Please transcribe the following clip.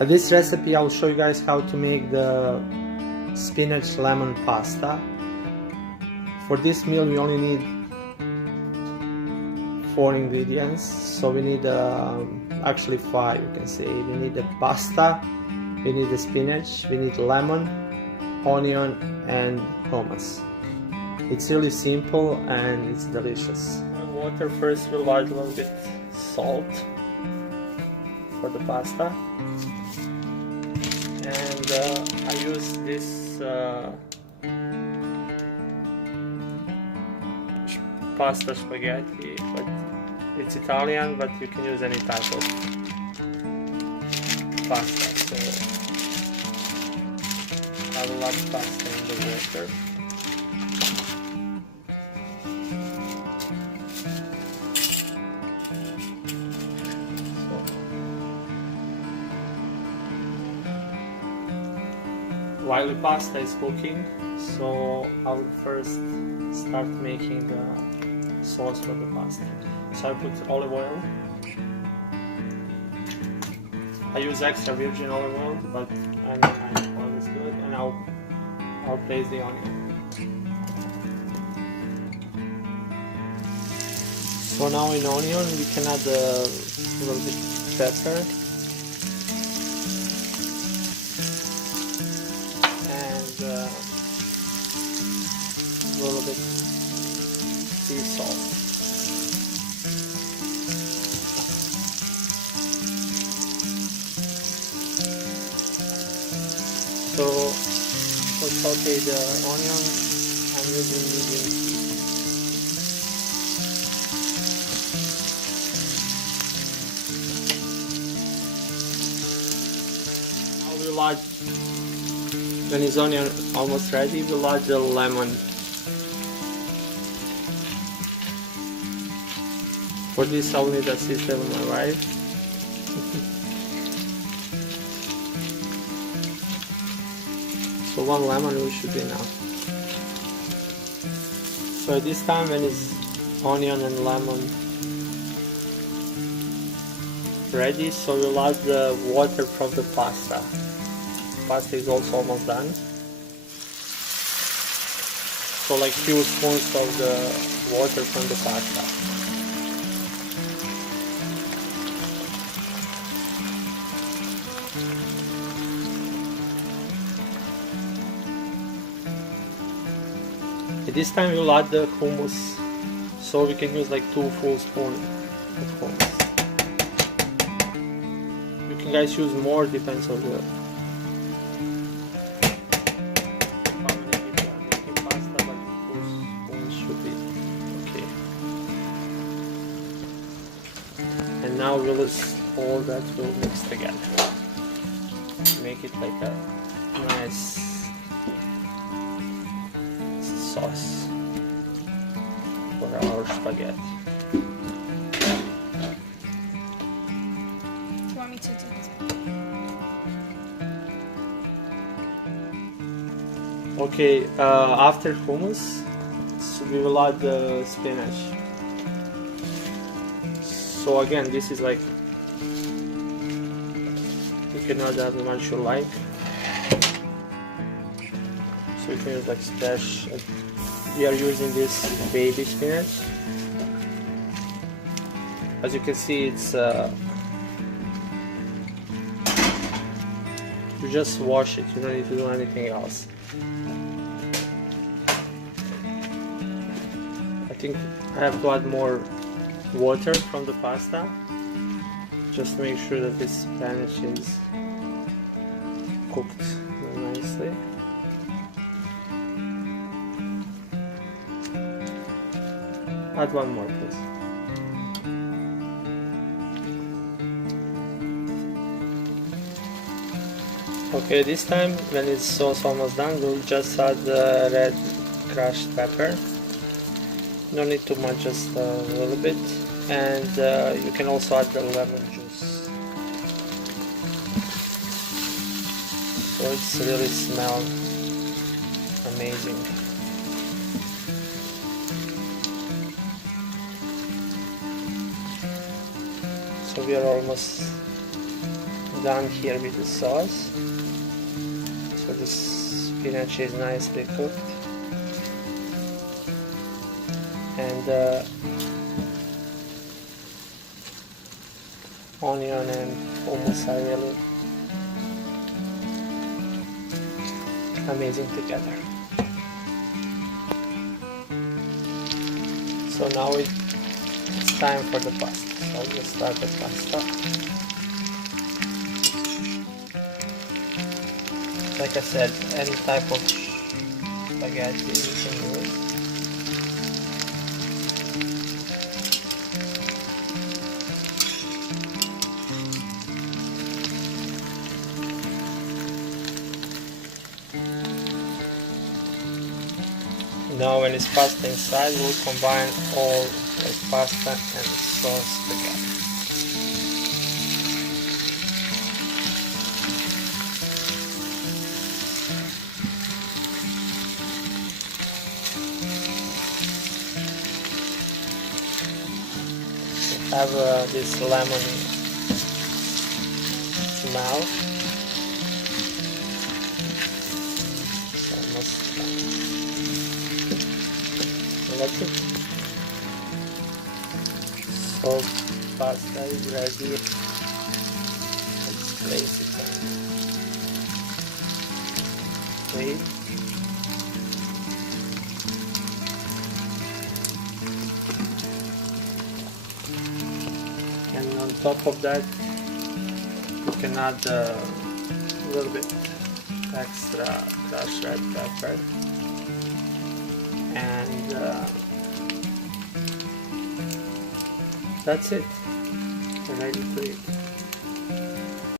This recipe I'll show you guys how to make the spinach lemon pasta. For this meal we only need 4 ingredients, so we need actually 5 you can say. We need the pasta, we need the spinach, we need lemon, onion and hummus. It's really simple and it's delicious. Water first, we'll add a little bit salt for the pasta, and I use this pasta spaghetti, but it's Italian, but you can use any type of pasta. So I will add pasta in the water. While the pasta is cooking, so I will first start making the sauce for the pasta. So I put olive oil. I use extra virgin olive oil, but any kind of oil is good, and I'll place the onion. So now in onion we can add a little bit pepper. A little bit sea salt. So for saute the onion, I'm using medium heat. Now we'll add, when his onion almost ready, we'll add the lemon. For this I'll need assist of my wife. So 1 lemon will should be enough. So at this time when it's onion and lemon ready, so we'll add the water from the pasta. Pasta is also almost done. So like few spoons of the water from the pasta. At this time we'll add the hummus, so we can use like 2 full spoons of hummus. You can guys use more, depends on the how many people are making pasta, but 2 spoons should be okay. And now all that will mix together. Make it like a nice sauce for our spaghetti. Do you want me to do this? Okay, after hummus, so we will add the spinach. So again, this is like, you can add as much you like. So you can use like special. We are using this baby spinach. As you can see, it's you just wash it. You don't need to do anything else. I think I have to add more water from the pasta. Just make sure that this spinach is cooked nicely. Add 1 more, please. Okay, this time when it's sauce almost done, we'll just add the red crushed pepper. No need too much, just a little bit. And you can also add the lemon juice. So it's really smells amazing. So we are almost done here with the sauce. So the spinach is nicely cooked, and onion and hummus are really amazing together. So now it's time for the pasta. So I'll just start the pasta. Like I said, any type of spaghetti you can use. Now when it's pasta inside, we'll combine all the pasta and sauce together. We have this lemon smell. It's almost done. That's it. So pasta is ready. Let's place it on the plate. And on top of that, you can add a little bit extra crushed red pepper. And that's it. We're ready to eat.